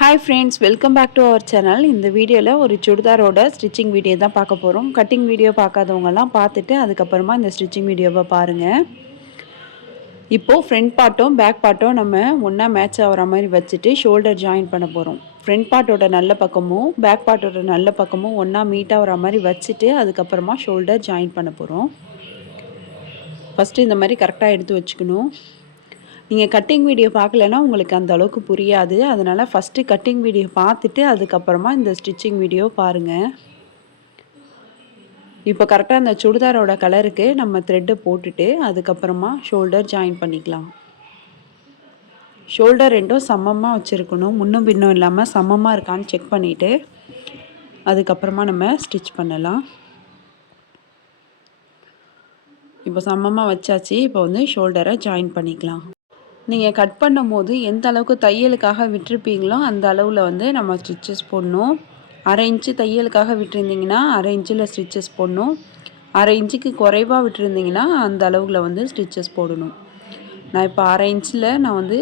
Hi friends, welcome back to our channel. இந்த வீடியோவில் ஒரு சுடிதாரோட ஸ்டிச்சிங் வீடியோ தான் பார்க்க போகிறோம். கட்டிங் வீடியோ பார்க்காதவங்கலாம் பார்த்துட்டு அதுக்கப்புறமா இந்த ஸ்டிச்சிங் வீடியோவை பாருங்கள். இப்போது ஃப்ரண்ட் பார்ட்டும் பேக் பார்ட்டும் நம்ம ஒன்றா மேட்ச் ஆகிற மாதிரி வச்சுட்டு ஷோல்டர் ஜாயின் பண்ண போகிறோம். ஃப்ரண்ட் பார்ட்டோட நல்ல பக்கமும் பேக் பார்ட்டோட நல்ல பக்கமும் ஒன்றா மீட் ஆகிற மாதிரி வச்சுட்டு அதுக்கப்புறமா ஷோல்டர் ஜாயின் பண்ண போகிறோம். ஃபஸ்ட்டு இந்த மாதிரி கரெக்டாக எடுத்து வச்சுக்கணும். நீங்கள் கட்டிங் வீடியோ பார்க்கலன்னா உங்களுக்கு அந்த அளவுக்கு புரியாது. அதனால் ஃபஸ்ட்டு கட்டிங் வீடியோ பார்த்துட்டு அதுக்கப்புறமா இந்த ஸ்டிச்சிங் வீடியோ பாருங்கள். இப்போ கரெக்டாக அந்த சுடிதாரோட கலருக்கு நம்ம த்ரெட்டை போட்டுட்டு அதுக்கப்புறமா ஷோல்டர் ஜாயின் பண்ணிக்கலாம். ஷோல்டர் ரெண்டும் சமமாக வச்சுருக்கணும். முன்னும் பின்னும் இல்லாமல் சமமாக இருக்கான்னு செக் பண்ணிவிட்டு அதுக்கப்புறமா நம்ம ஸ்டிச் பண்ணலாம். இப்போ சமமாக வச்சாச்சு. இப்போ வந்து ஷோல்டரை ஜாயின் பண்ணிக்கலாம். நீங்கள் கட் பண்ணும் போது எந்த அளவுக்கு தையலுக்காக விட்டுருப்பீங்களோ அந்த அளவில் வந்து நம்ம ஸ்டிச்சஸ் போடணும். 1/2 இன்ச்சு தையலுக்காக விட்டுருந்தீங்கன்னா 1/2 இன்ச்சில் ஸ்டிச்சஸ் போடணும். 1/2 இன்ச்சுக்கு குறைவாக விட்டுருந்தீங்கன்னா அந்த அளவில் வந்து ஸ்டிச்சஸ் போடணும். நான் இப்போ 1/2 இன்ச்சில் நான் வந்து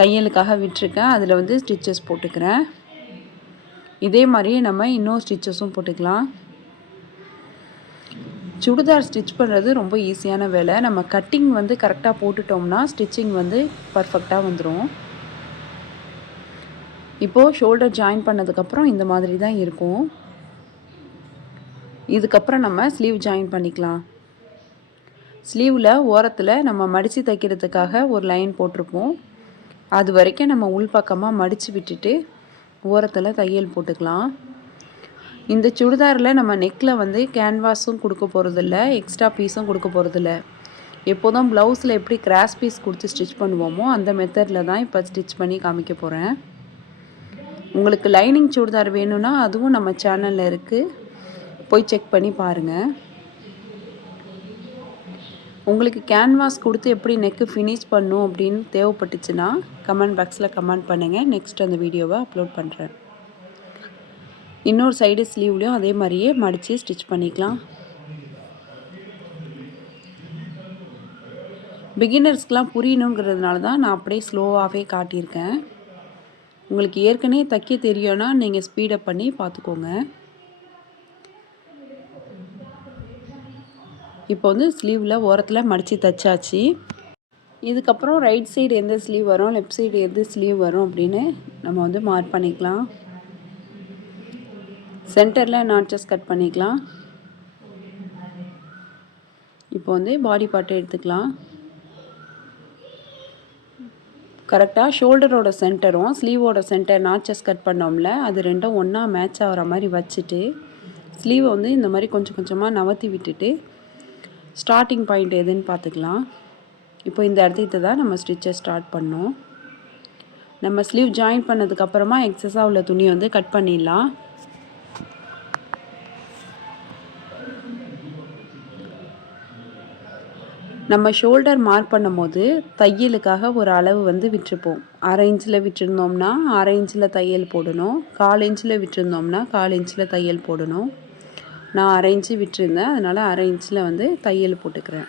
தையலுக்காக விட்டுருக்கேன். அதில் வந்து ஸ்டிச்சஸ் போட்டுக்கிறேன். இதே மாதிரியே நம்ம இன்னொரு ஸ்டிச்சஸும் போட்டுக்கலாம். சுடிதார் ஸ்டிச் பண்ணுறது ரொம்ப ஈஸியான வேலை. நம்ம கட்டிங் வந்து கரெக்டாக போட்டுட்டோம்னா ஸ்டிச்சிங் வந்து பர்ஃபெக்டாக வந்துடும். இப்போது ஷோல்டர் ஜாயின் பண்ணதுக்கப்புறம் இந்த மாதிரி தான் இருக்கும். இதுக்கப்புறம் நம்ம ஸ்லீவ் ஜாயின் பண்ணிக்கலாம். ஸ்லீவில் ஓரத்தில் நம்ம மடித்து தைக்கிறதுக்காக ஒரு லைன் போட்டிருப்போம். அது வரைக்கும் நம்ம உள்பக்கமாக மடித்து விட்டுட்டு ஓரத்தில் தையல் போட்டுக்கலாம். இந்த சுடிதாரில் நம்ம நெக்கில் வந்து கேன்வாஸும் கொடுக்க போகிறதில்ல, எக்ஸ்ட்ரா பீஸும் கொடுக்க போகிறதில்ல. எப்போதும் ப்ளவுஸில் எப்படி கிராஸ் பீஸ் கொடுத்து ஸ்டிச் பண்ணுவோமோ அந்த மெத்தடில் தான் இப்போ ஸ்டிச் பண்ணி காமிக்க போகிறேன். உங்களுக்கு லைனிங் சுடிதார் வேணும்னா அதுவும் நம்ம சேனலில் இருக்குது, போய் செக் பண்ணி பாருங்கள். உங்களுக்கு கேன்வாஸ் கொடுத்து எப்படி நெக்கு ஃபினிஷ் பண்ணும் அப்படின்னு தேவைப்பட்டுச்சுன்னா கமெண்ட் பாக்ஸில் கமெண்ட் பண்ணுங்கள். நெக்ஸ்ட் அந்த வீடியோவை அப்லோட் பண்ணுறேன். இன்னொரு சைடு ஸ்லீவ்லேயும் அதே மாதிரியே மடித்து ஸ்டிச் பண்ணிக்கலாம். பிகினர்ஸ்க்கெலாம் புரியணுங்கிறதுனால தான் நான் அப்படியே ஸ்லோவாகவே காட்டியிருக்கேன். உங்களுக்கு ஏற்கனவே தைக்க தெரியும்னா நீங்கள் ஸ்பீடப் பண்ணி பார்த்துக்கோங்க. இப்போ வந்து ஸ்லீவில் ஓரத்தில் மடித்து தைச்சாச்சு. இதுக்கப்புறம் ரைட் சைடு எந்த ஸ்லீவ் வரும், லெஃப்ட் சைடு எந்த ஸ்லீவ் வரும் அப்படின்னு நம்ம வந்து மார்க் பண்ணிக்கலாம். சென்டரில் நாட்சஸ் கட் பண்ணிக்கலாம். இப்போ வந்து பாடி பார்ட்டை எடுத்துக்கலாம். கரெக்டாக ஷோல்டரோட சென்டரும் ஸ்லீவோட சென்டர் நாட்சஸ் கட் பண்ணோம்ல, அது ரெண்டும் ஒன்றா மேட்ச் ஆகிற மாதிரி வச்சுட்டு ஸ்லீவை வந்து இந்த மாதிரி கொஞ்சம் கொஞ்சமாக நவர்த்தி விட்டுட்டு ஸ்டார்டிங் பாயிண்ட் எதுன்னு பார்த்துக்கலாம். இப்போ இந்த இடத்துக்கிட்ட தான் நம்ம ஸ்டிச்சை ஸ்டார்ட் பண்ணோம். நம்ம ஸ்லீவ் ஜாயின் பண்ணதுக்கப்புறமா எக்ஸஸாக உள்ள துணியை வந்து கட் பண்ணிடலாம். நம்ம ஷோல்டர் மார்க் பண்ணும்போது தையலுக்காக ஒரு அளவு வந்து விட்டுருப்போம். 1/2 இன்ச்சில் விட்டுருந்தோம்னா 1/2 இன்ச்சில் தையல் போடணும். 1/4 இன்ச்சில் விட்டுருந்தோம்னா 1/4 இன்ச்சில் தையல் போடணும். நான் 1/2 இன்ச்சு விட்டுருந்தேன், அதனால் 1/2 இன்ச்சில் வந்து தையல் போட்டுக்கிறேன்.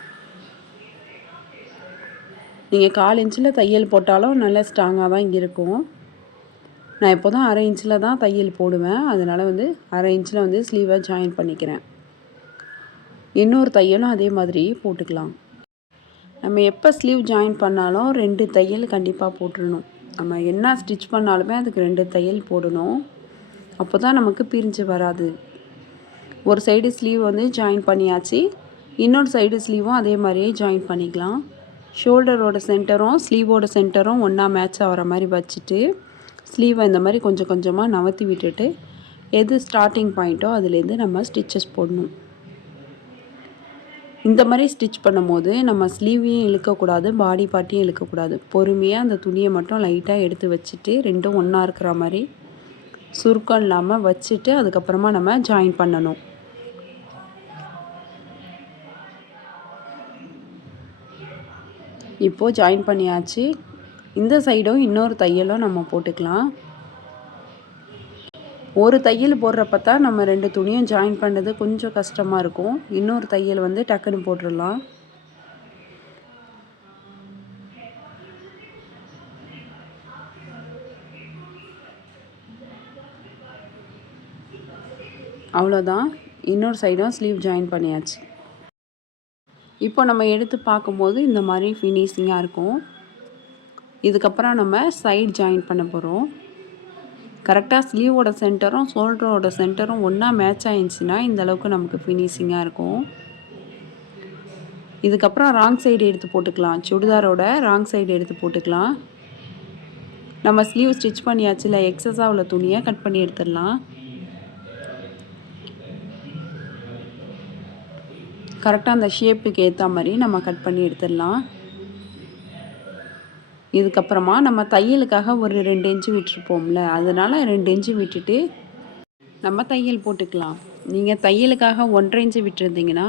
நீங்கள் 1/4 இன்ச்சில் தையல் போட்டாலும் நல்லா ஸ்ட்ராங்காக தான் இருக்கும். நான் எப்போதும் 1/2 இன்ச்சில் தான் தையல் போடுவேன், அதனால் வந்து 1/2 இன்ச்சில் வந்து ஸ்லீவை ஜாயின் பண்ணிக்கிறேன். இன்னொரு தையலும் அதே மாதிரி போட்டுக்கலாம். நம்ம எப்போ ஸ்லீவ் ஜாயின் பண்ணாலும் 2 தையல் கண்டிப்பாக போட்டுடணும். நம்ம என்ன ஸ்டிச் பண்ணாலுமே அதுக்கு 2 தையல் போடணும். அப்போ தான் நமக்கு பிரிஞ்சு வராது. ஒரு சைடு ஸ்லீவ் வந்து ஜாயின் பண்ணியாச்சு. இன்னொரு சைடு ஸ்லீவும் அதே மாதிரியே ஜாயின் பண்ணிக்கலாம். ஷோல்டரோட சென்டரும் ஸ்லீவோட சென்டரும் ஒன்றா மேட்ச் ஆகிற மாதிரி வச்சுட்டு ஸ்லீவை இந்த மாதிரி கொஞ்சம் கொஞ்சமாக நவர்த்தி விட்டுட்டு எது ஸ்டார்டிங் பாயிண்ட்டோ அதுலேருந்து நம்ம ஸ்டிச்சஸ் போடணும். இந்த மாதிரி ஸ்டிச் பண்ணும்போது நம்ம ஸ்லீவையும் இழுக்கக்கூடாது, பாடி பார்ட்டையும் இழுக்கக்கூடாது. பொறுமையாக அந்த துணியை மட்டும் லைட்டாக எடுத்து வச்சுட்டு ரெண்டும் ஒன்றா இருக்கிற மாதிரி சுருக்கம் இல்லாமல் வச்சுட்டு அதுக்கப்புறமா நம்ம ஜாயின் பண்ணணும். இப்போது ஜாயின் பண்ணியாச்சு. இந்த சைடும் இன்னொரு தையலும் நம்ம போட்டுக்கலாம். ஒரு தையல் போடுறப்ப தான் நம்ம 2 துணியும் ஜாயின் பண்ணது கொஞ்சம் கஷ்டமாக இருக்கும். இன்னொரு தையல் வந்து டக்குன்னு போட்டுடலாம். அவ்வளோதான். இன்னொரு சைடும் ஸ்லீவ் ஜாயின் பண்ணியாச்சு. இப்போ நம்ம எடுத்து பார்க்கும்போது இந்த மாதிரி ஃபினிஷிங்காக இருக்கும். இதுக்கப்புறம் நம்ம சைட் ஜாயின் பண்ண போகிறோம். கரெக்டாக ஸ்லீவோட சென்டரும் ஷோல்டரோட சென்டரும் ஒன்றா மேட்ச் ஆயிடுச்சுன்னா இந்த அளவுக்கு நமக்கு ஃபினிஷிங்காக இருக்கும். இதுக்கப்புறம் ராங் சைடு எடுத்து போட்டுக்கலாம். சுடிதாரோட ராங் சைடு எடுத்து போட்டுக்கலாம். நம்ம ஸ்லீவ் ஸ்டிச் பண்ணியாச்சுல, எக்ஸஸாக உள்ள துணியை கட் பண்ணி எடுத்துடலாம். கரெக்டாக அந்த ஷேப்புக்கு ஏற்ற மாதிரி நம்ம கட் பண்ணி எடுத்துடலாம். இதுக்கப்புறமா நம்ம தையலுக்காக ஒரு 2 இன்ச்சு விட்டுருப்போம்ல, அதனால் 2 இன்ச்சு விட்டுட்டு நம்ம தையல் போட்டுக்கலாம். நீங்கள் தையலுக்காக 1.5 இன்ச்சு விட்டுருந்தீங்கன்னா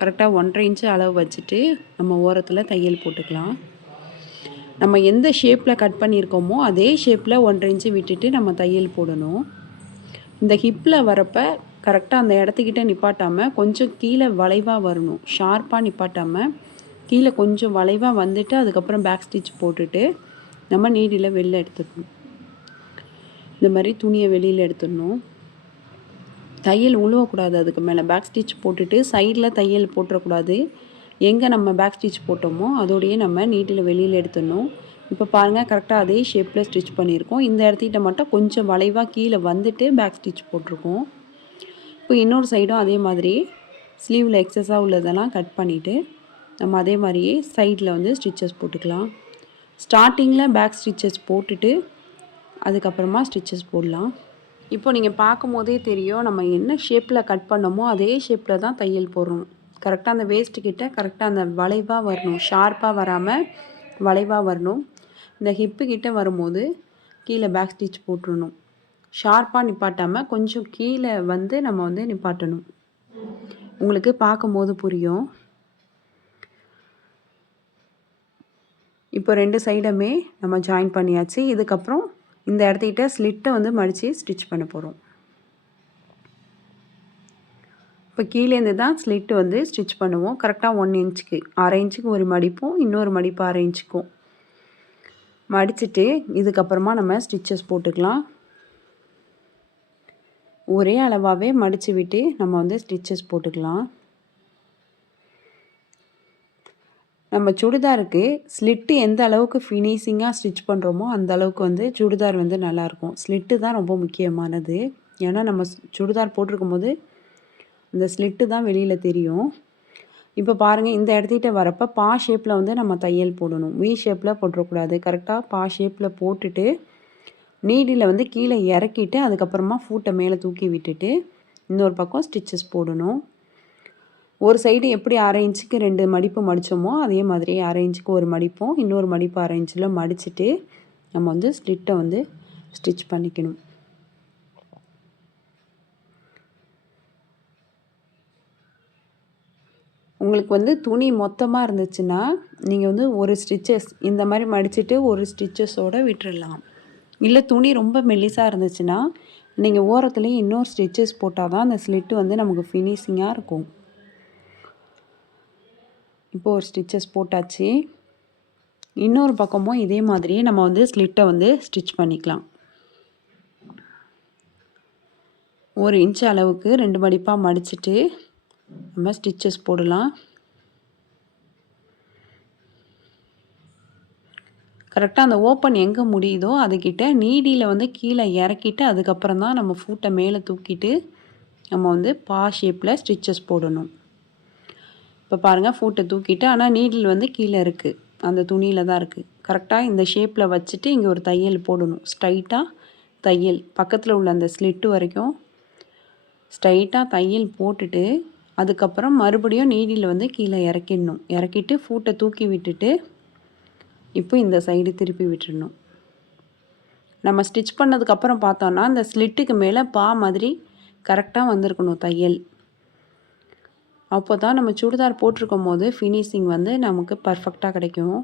கரெக்டாக 1.5 இன்ச்சு அளவு வச்சுட்டு நம்ம ஓரத்தில் தையல் போட்டுக்கலாம். நம்ம எந்த ஷேப்பில் கட் பண்ணியிருக்கோமோ அதே ஷேப்பில் 1.5 இன்ச்சு விட்டுட்டு நம்ம தையல் போடணும். இந்த ஹிப்பில் வரப்போ கரெக்டாக அந்த இடத்துக்கிட்ட நிப்பாட்டாமல் கொஞ்சம் கீழே வளைவாக வரணும். ஷார்ப்பாக நிப்பாட்டாமல் கீழே கொஞ்சம் வளைவாக வந்துட்டு அதுக்கப்புறம் பேக் ஸ்டிச் போட்டுட்டு நம்ம நீடியில் வெளில எடுத்துடணும். இந்த மாதிரி துணியை வெளியில் எடுத்துடணும். தையல் உழுவக்கூடாது. அதுக்கு மேலே பேக் ஸ்டிச் போட்டுட்டு சைடில் தையல் போட்டுறக்கூடாது. எங்கே நம்ம பேக் ஸ்டிச் போட்டோமோ அதோடையே நம்ம நீடில் வெளியில் எடுத்துடணும். இப்போ பாருங்கள், கரெக்டாக அதே ஷேப்பில் ஸ்டிச் பண்ணியிருக்கோம். இந்த இடத்துக்கிட்ட மட்டும் கொஞ்சம் வளைவாக கீழே வந்துட்டு பேக் ஸ்டிச் போட்டிருக்கோம். இப்போ இன்னொரு சைடும் அதே மாதிரி ஸ்லீவில் எக்ஸஸாக உள்ளதெல்லாம் கட் பண்ணிவிட்டு நம்ம அதே மாதிரியே சைடில் வந்து ஸ்டிச்சஸ் போட்டுக்கலாம். ஸ்டார்டிங்கில் பேக் ஸ்டிச்சஸ் போட்டுட்டு அதுக்கப்புறமா ஸ்டிச்சஸ் போடலாம். இப்போ நீங்கள் பார்க்கும் போதே தெரியும், நம்ம என்ன ஷேப்பில் கட் பண்ணோமோ அதே ஷேப்பில் தான் தையல் போடுறோம். கரெக்டாக அந்த வேஸ்ட்டுக்கிட்ட கரெக்டாக அந்த வளைவாக வரணும். ஷார்ப்பாக வராமல் வளைவாக வரணும். இந்த ஹிப்புக்கிட்ட வரும்போது கீழே பேக் ஸ்டிச் போட்டுடணும். ஷார்ப்பாக நிப்பாட்டாமல் கொஞ்சம் கீழே வந்து நம்ம வந்து நிப்பாட்டணும். உங்களுக்கு பார்க்கும்போது புரியும். இப்போ 2 சைடுமே நம்ம ஜாயின் பண்ணியாச்சு. இதுக்கப்புறம் இந்த இடத்துக்கிட்ட ஸ்லிட்டை வந்து மடித்து ஸ்டிச் பண்ண போகிறோம். இப்போ கீழேருந்து தான் ஸ்லிட்டு வந்து ஸ்டிச் பண்ணுவோம். கரெக்டாக 1 இன்ச்சுக்கு 1/2 இன்ச்சுக்கு ஒரு மடிப்பும் இன்னொரு மடிப்பு 1/2 இன்ச்சுக்கும் மடிச்சுட்டு இதுக்கப்புறமா நம்ம ஸ்டிச்சஸ் போட்டுக்கலாம். ஒரே அளவாகவே மடித்து விட்டு நம்ம வந்து ஸ்டிச்சஸ் போட்டுக்கலாம். நம்ம சுடிதாருக்கு ஸ்லிட்டு எந்த அளவுக்கு ஃபினிஷிங்காக ஸ்டிச் பண்ணுறோமோ அந்த அளவுக்கு வந்து சுடிதார் வந்து நல்லாயிருக்கும். ஸ்லிட்டு தான் ரொம்ப முக்கியமானது. ஏன்னா நம்ம சுடிதார் போட்டிருக்கும் போது இந்த ஸ்லிட்டு தான் வெளியில் தெரியும். இப்போ பாருங்கள், இந்த இடத்துக்கிட்ட வரப்போ பா ஷேப்பில் வந்து நம்ம தையல் போடணும். வி ஷேப்பில் போட்டுறக்கூடாது. கரெக்டாக பா ஷேப்பில் போட்டுட்டு நீடியில் வந்து கீழே இறக்கிட்டு அதுக்கப்புறமா ஃபூட்டை மேலே தூக்கி விட்டுட்டு இன்னொரு பக்கம் ஸ்டிச்சஸ் போடணும். ஒரு சைடு எப்படி 1/2 இன்ச்சுக்கு 2 மடிப்பு மடித்தோமோ அதே மாதிரி 1/2 இன்ச்சுக்கு ஒரு மடிப்பும் இன்னொரு மடிப்பு 1/2 இன்ச்சில் மடிச்சுட்டு நம்ம வந்து ஸ்லிட்டை வந்து ஸ்டிச் பண்ணிக்கணும். உங்களுக்கு வந்து துணி மொத்தமாக இருந்துச்சுன்னா நீங்கள் வந்து ஒரு ஸ்டிச்சஸ் இந்த மாதிரி மடிச்சுட்டு ஒரு ஸ்டிச்சஸோடு விட்டுடலாம். இல்லை துணி ரொம்ப மெல்லிசாக இருந்துச்சுன்னா நீங்கள் ஓரத்துலேயும் இன்னொரு ஸ்டிச்சஸ் போட்டால் தான் அந்த ஸ்லிட்டு வந்து நமக்கு ஃபினிஷிங்காக இருக்கும். இப்போது ஒரு ஸ்டிச்சஸ் போட்டாச்சு. இன்னொரு பக்கமும் இதே மாதிரியே நம்ம வந்து ஸ்லிட்டை வந்து ஸ்டிச் பண்ணிக்கலாம். 1 இன்ச் அளவுக்கு 2 மடிப்பாக மடிச்சுட்டு நம்ம ஸ்டிச்சஸ் போடலாம். கரெக்டாக அந்த ஓப்பன் எங்கே முடியுதோ அதுக்கிட்ட நீடியில் வந்து கீழே இறக்கிட்டு அதுக்கப்புறம் தான் நம்ம ஃபூட்டை மேலே தூக்கிட்டு நம்ம வந்து பா ஷேப்பில் ஸ்டிச்சஸ் போடணும். இப்போ பாருங்கள், ஃபூட்டை தூக்கிட்டு ஆனால் நீடில் வந்து கீழே இருக்குது, அந்த துணியில் தான் இருக்குது. கரெக்டாக இந்த ஷேப்பில் வச்சுட்டு இங்கே ஒரு தையல் போடணும். ஸ்ட்ரைட்டாக தையல் பக்கத்தில் உள்ள அந்த ஸ்லிட்டு வரைக்கும் ஸ்ட்ரைட்டாக தையல் போட்டுட்டு அதுக்கப்புறம் மறுபடியும் நீடில் வந்து கீழே இறக்கிடணும். இறக்கிட்டு ஃபூட்டை தூக்கி விட்டுட்டு இப்போ இந்த சைடு திருப்பி விட்டுடணும். நம்ம ஸ்டிச் பண்ணதுக்கப்புறம் பார்த்தோன்னா அந்த ஸ்லிட்டுக்கு மேலே பா மாதிரி கரெக்டாக வந்திருக்கணும் தையல். அப்போ தான் நம்ம சுடிதார் போட்டிருக்கும் போது ஃபினிஷிங் வந்து நமக்கு பர்ஃபெக்டாக கிடைக்கும்.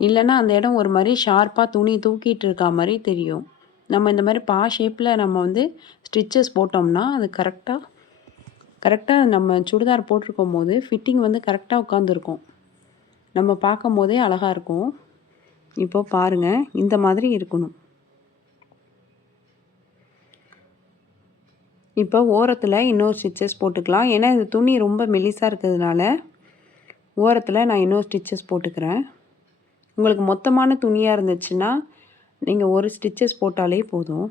இல்லைன்னா அந்த இடம் ஒரு மாதிரி ஷார்ப்பாக துணி தூக்கிட்டு இருக்கா மாதிரி தெரியும். நம்ம இந்த மாதிரி பா ஷேப்பில் நம்ம வந்து ஸ்டிச்சஸ் போட்டோம்னா அது கரெக்டாக நம்ம சுடிதார் போட்டிருக்கும் போது ஃபிட்டிங் வந்து கரெக்டாக உட்காந்துருக்கும். நம்ம பார்க்கும் போதே அழகாக இருக்கும். இப்போது பாருங்கள், இந்த மாதிரி இருக்கணும். இப்போ ஓரத்தில் இன்னொரு ஸ்டிச்சஸ் போட்டுக்கலாம். ஏன்னா இந்த துணி ரொம்ப மெலிசாக இருக்கிறதுனால ஓரத்தில் நான் இன்னொரு ஸ்டிச்சஸ் போட்டுக்கிறேன். உங்களுக்கு மொத்தமான துணியாக இருந்துச்சுன்னா நீங்கள் ஒரு ஸ்டிச்சஸ் போட்டாலே போதும்.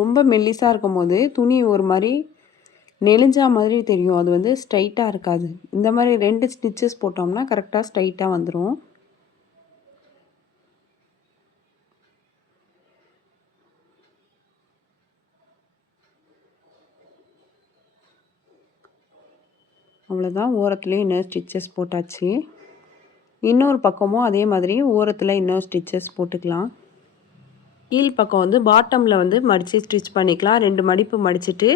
ரொம்ப மெல்லிசாக இருக்கும்போது துணி ஒரு மாதிரி நெளிஞ்சா மாதிரி தெரியும். அது வந்து ஸ்ட்ரைட்டாக இருக்காது. இந்த மாதிரி 2 ஸ்டிச்சஸ் போட்டோம்னா கரெக்டாக ஸ்ட்ரைட்டாக வந்துடும். அவ்வளோதான், ஓரத்துலேயே இன்னொரு ஸ்டிச்சஸ் போட்டாச்சு. இன்னொரு பக்கமும் அதே மாதிரி ஓரத்தில் இன்னொரு ஸ்டிச்சஸ் போட்டுக்கலாம். கீழ் பக்கம் வந்து பாட்டமில் வந்து மடித்து ஸ்டிச் பண்ணிக்கலாம். 2 மடிப்பு மடிச்சுட்டு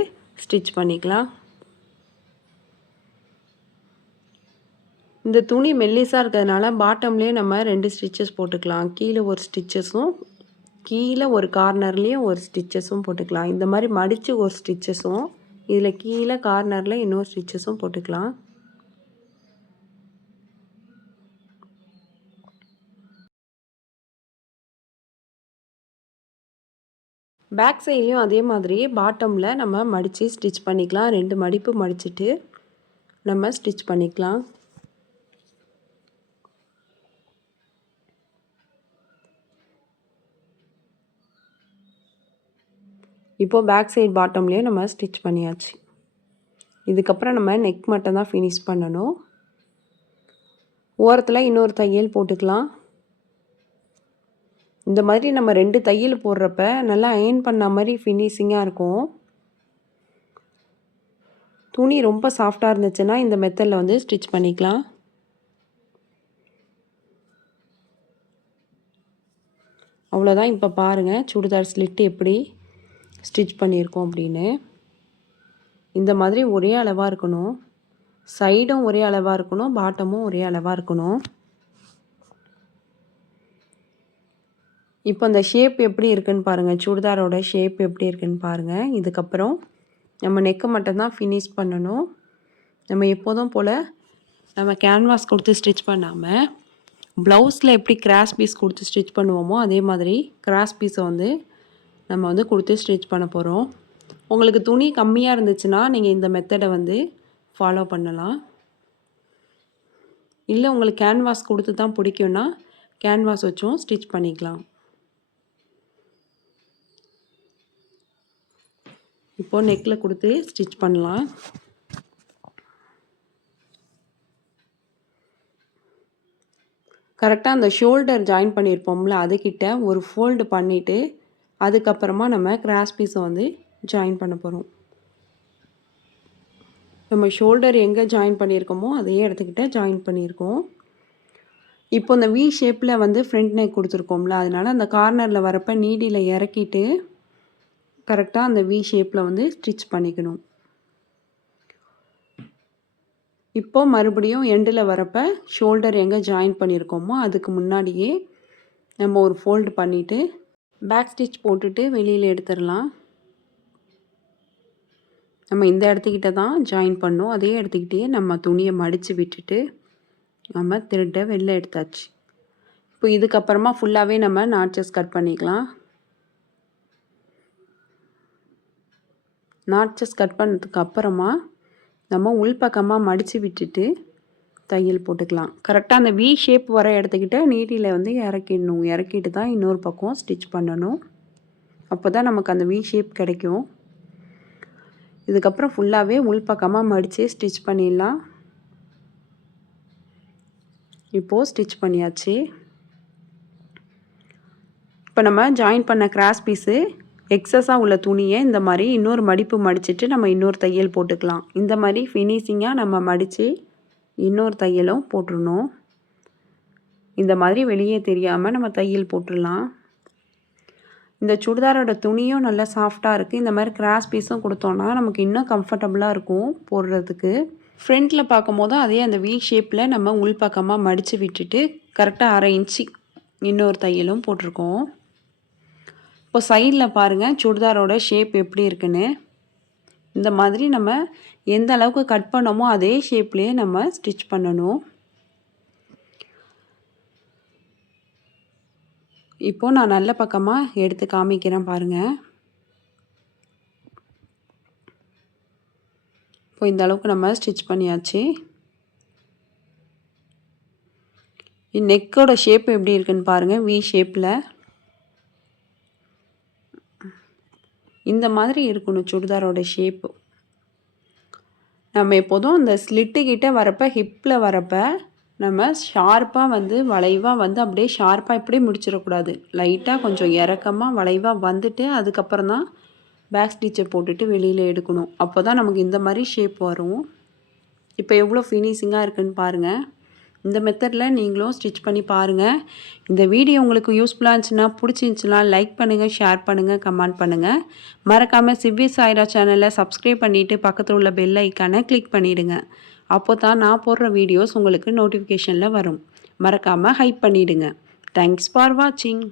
ஸ்டிச் பண்ணிக்கலாம். இந்த துணி மெல்லிசாக இருக்கிறதுனால பாட்டம்லேயே நம்ம 2 ஸ்டிச்சஸ் போட்டுக்கலாம். கீழே ஒரு ஸ்டிச்சஸும் கீழே ஒரு கார்னர்லேயும் ஒரு ஸ்டிச்சஸும் போட்டுக்கலாம். இந்த மாதிரி மடித்து ஒரு ஸ்டிச்சஸும் இதில் கீழே கார்னரில் இன்னொரு ஸ்டிச்சஸும் போட்டுக்கலாம். பேக் சைட்லேயும் அதே மாதிரி பாட்டமில் நம்ம மடித்து ஸ்டிச் பண்ணிக்கலாம். 2 மடிப்பு மடிச்சுட்டு நம்ம ஸ்டிச் பண்ணிக்கலாம். இப்போது பேக் சைடு பாட்டம்லேயே நம்ம ஸ்டிச் பண்ணியாச்சு. இதுக்கப்புறம் நம்ம நெக் மட்டும் தான் ஃபினிஷ் பண்ணணும். ஓரத்தில் இன்னொரு தையல் போட்டுக்கலாம். இந்த மாதிரி நம்ம 2 தையல் போடுறப்ப நல்லா அயர்ன் பண்ண மாதிரி ஃபினிஷிங்காக இருக்கும். துணி ரொம்ப சாஃப்டாக இருந்துச்சுன்னா இந்த மெத்தடில் வந்து ஸ்டிச் பண்ணிக்கலாம். அவ்வளோதான். இப்போ பாருங்கள் சுடிதார் ஸ்லிட் எப்படி ஸ்டிச் பண்ணியிருக்கோம் அப்படின்னு. இந்த மாதிரி ஒரே அளவாக இருக்கணும். சைடும் ஒரே அளவாக இருக்கணும், பாட்டமும் ஒரே அளவாக இருக்கணும். இப்போ அந்த ஷேப் எப்படி இருக்குன்னு பாருங்கள். சுடிதாரோட ஷேப் எப்படி இருக்குன்னு பாருங்கள். இதுக்கப்புறம் நம்ம நெக்கை மட்டும்தான் ஃபினிஷ் பண்ணணும். நம்ம எப்போதும் போல் நம்ம கேன்வாஸ் கொடுத்து ஸ்டிச் பண்ணாமல் ப்ளவுஸில் எப்படி கிராஸ் பீஸ் கொடுத்து ஸ்டிச் பண்ணுவோமோ அதே மாதிரி கிராஸ் பீஸை வந்து நம்ம வந்து கொடுத்து ஸ்டிச் பண்ண போகிறோம். உங்களுக்கு துணி கம்மியாக இருந்துச்சுன்னா நீங்கள் இந்த மெத்தடை வந்து ஃபாலோ பண்ணலாம். இல்லை உங்களுக்கு கேன்வாஸ் கொடுத்து தான் பிடிக்கும்னா கேன்வாஸ் வச்சும் ஸ்டிச் பண்ணிக்கலாம். இப்போது நெக்கில் கொடுத்து ஸ்டிச் பண்ணலாம். கரெக்டாக அந்த ஷோல்டர் ஜாயின் பண்ணியிருப்போம்ல அதுக்கிட்ட ஒரு ஃபோல்டு பண்ணிவிட்டு அதுக்கப்புறமா நம்ம கிராஸ் பீஸை வந்து ஜாயின் பண்ண போகிறோம். நம்ம ஷோல்டர் எங்கே ஜாயின் பண்ணியிருக்கோமோ அதே இடத்துக்கிட்ட ஜாயின் பண்ணியிருக்கோம். இப்போ இந்த வி ஷேப்பில் வந்து ஃப்ரண்ட் நெக் கொடுத்துருக்கோம்ல அதனால் அந்த கார்னரில் வரப்போ நீடியில் இறக்கிட்டு கரெக்டாக அந்த வி ஷேப்பில் வந்து ஸ்டிச் பண்ணிக்கணும். இப்போ மறுபடியும் எண்டில் வரப்போ ஷோல்டர் எங்கே ஜாயின் பண்ணியிருக்கோமோ அதுக்கு முன்னாடியே நம்ம ஒரு ஃபோல்டு பண்ணிவிட்டு பேக் ஸ்டிச் போட்டுட்டு வெளியில் எடுத்துடலாம். நம்ம இந்த இடத்துக்கிட்ட தான் ஜாயின் பண்ணோம். அதே இடத்துக்கிட்டே நம்ம துணியை மடித்து விட்டுட்டு நம்ம த்ரெட்டை வெளில எடுத்தாச்சு. இப்போ இதுக்கப்புறமா ஃபுல்லாகவே நம்ம நாட்சஸ் கட் பண்ணிக்கலாம். நாட்சஸ் கட் பண்ணதுக்கு அப்புறமா நம்ம உள்பக்கமாக மடித்து விட்டுட்டு தையல் போட்டுக்கலாம். கரெக்டாக அந்த வி ஷேப் வர இடத்துக்கிட்ட நீட்டியில் வந்து இறக்கிடணும். இறக்கிட்டு தான் இன்னொரு பக்கம் ஸ்டிச் பண்ணணும். அப்போ தான் நமக்கு அந்த வி ஷேப் கிடைக்கும். இதுக்கப்புறம் ஃபுல்லாகவே உள்பக்கமாக மடித்து ஸ்டிச் பண்ணிடலாம். இப்போது ஸ்டிச் பண்ணியாச்சு. இப்போ நம்ம ஜாயின் பண்ண கிராஸ் பீஸு எக்ஸஸாக உள்ள துணியை இந்த மாதிரி இன்னொரு மடிப்பு மடிச்சுட்டு நம்ம இன்னொரு தையல் போட்டுக்கலாம். இந்த மாதிரி ஃபினிஷிங்காக நம்ம மடித்து இன்னொரு தையலும் போட்டுடணும். இந்த மாதிரி வெளியே தெரியாமல் நம்ம தையல் போட்டுடலாம். இந்த சுடிதாரோட துணியும் நல்லா சாஃப்டாக இருக்குது. இந்த மாதிரி கிராஸ் பீஸும் கொடுத்தோன்னா நமக்கு இன்னும் கம்ஃபர்டபுளாக இருக்கும் போடுறதுக்கு. ஃப்ரண்ட்டில் பார்க்கும்போது அதே அந்த வி ஷேப்பில் நம்ம உள்பக்கமாக மடித்து விட்டுட்டு கரெக்டாக 1/2 இன்ச்சு இன்னொரு தையலும் போட்டிருக்கோம். இப்போ சைடில் பாருங்கள் சுடிதாரோட ஷேப் எப்படி இருக்குன்னு. இந்த மாதிரி நம்ம எந்த அளவுக்கு கட் பண்ணோமோ அதே ஷேப்லேயே நம்ம ஸ்டிச் பண்ணணும். இப்போது நான் நல்ல பக்கமாக எடுத்து காமிக்கிறேன் பாருங்கள். இப்போ இந்த அளவுக்கு நம்ம ஸ்டிச் பண்ணியாச்சு. நெக்கோட ஷேப் எப்படி இருக்குன்னு பாருங்கள். வி ஷேப்பில் இந்த மாதிரி இருக்கணும் சுடிதாரோட ஷேப்பு. நம்ம எப்போதும் இந்த ஸ்லிட்டுக்கிட்ட வரப்போ ஹிப்பில் வரப்போ நம்ம ஷார்ப்பாக வந்து வளைவாக வந்து அப்படியே ஷார்ப்பாக இப்படி முடிச்சிடக்கூடாது. லைட்டாக கொஞ்சம் இறக்கமாக வளைவாக வந்துட்டு அதுக்கப்புறம் தான் பேக் ஸ்டிச்சை போட்டுட்டு வெளியில் எடுக்கணும். அப்போ தான் நமக்கு இந்த மாதிரி ஷேப் வரும். இப்போ எவ்வளோ ஃபினிஷிங்காக இருக்குதுன்னு பாருங்கள். இந்த மெத்தடில் நீங்களும் ஸ்டிச் பண்ணி பாருங்கள். இந்த வீடியோ உங்களுக்கு யூஸ்ஃபுல்லாக இருந்துச்சுன்னா பிடிச்சிருந்துச்சுன்னா லைக் பண்ணுங்கள், ஷேர் பண்ணுங்கள், கமெண்ட் பண்ணுங்கள். மறக்காமல் சிவ்வி சாய்ரா சேனலை சப்ஸ்கிரைப் பண்ணிவிட்டு பக்கத்தில் உள்ள பெல் ஐக்கானை கிளிக் பண்ணிவிடுங்க. அப்போ தான் நான் போடுற வீடியோஸ் உங்களுக்கு நோட்டிஃபிகேஷனில் வரும். மறக்காமல் ஹைப் பண்ணிவிடுங்க. தேங்க்ஸ் ஃபார் வாட்சிங்.